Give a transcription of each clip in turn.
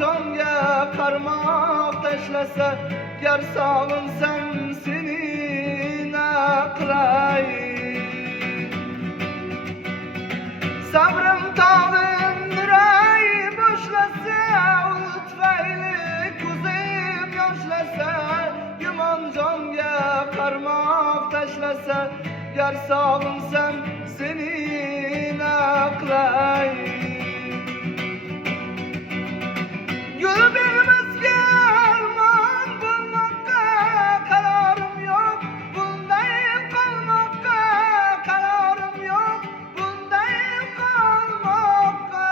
jonga qarmoq tashlasa, gar sog'insam seni naqlay. Sabrim tog'im nuray boshlasa, u tufayli ko'zim yoshlasa, yomon jonga qarmoq tashlasa, gar sog'insam seni naqlay. Gulbimizga armon bo'lmoqqa qararim yo'q, bunday qolmoqqa qararim yo'q, bunday qolmoqqa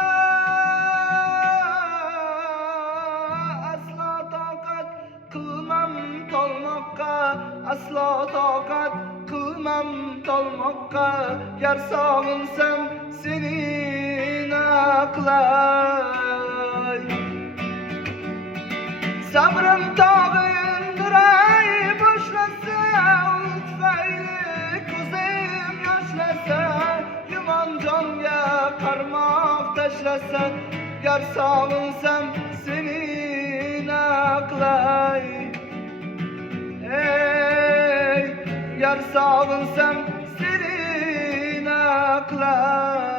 aslo toqat qilmam tolmoqqa, aslo toqat qilmam tolmoqqa, gar sog'insam seni naqlay. Sabrim tog'im nuray boshlasa, u tufayli ko'zim yoshlasa, yomon jonga qarmoq tashlasa, gar sog'insam seni naqlay. Ey, gar sog'insam seni naqlay.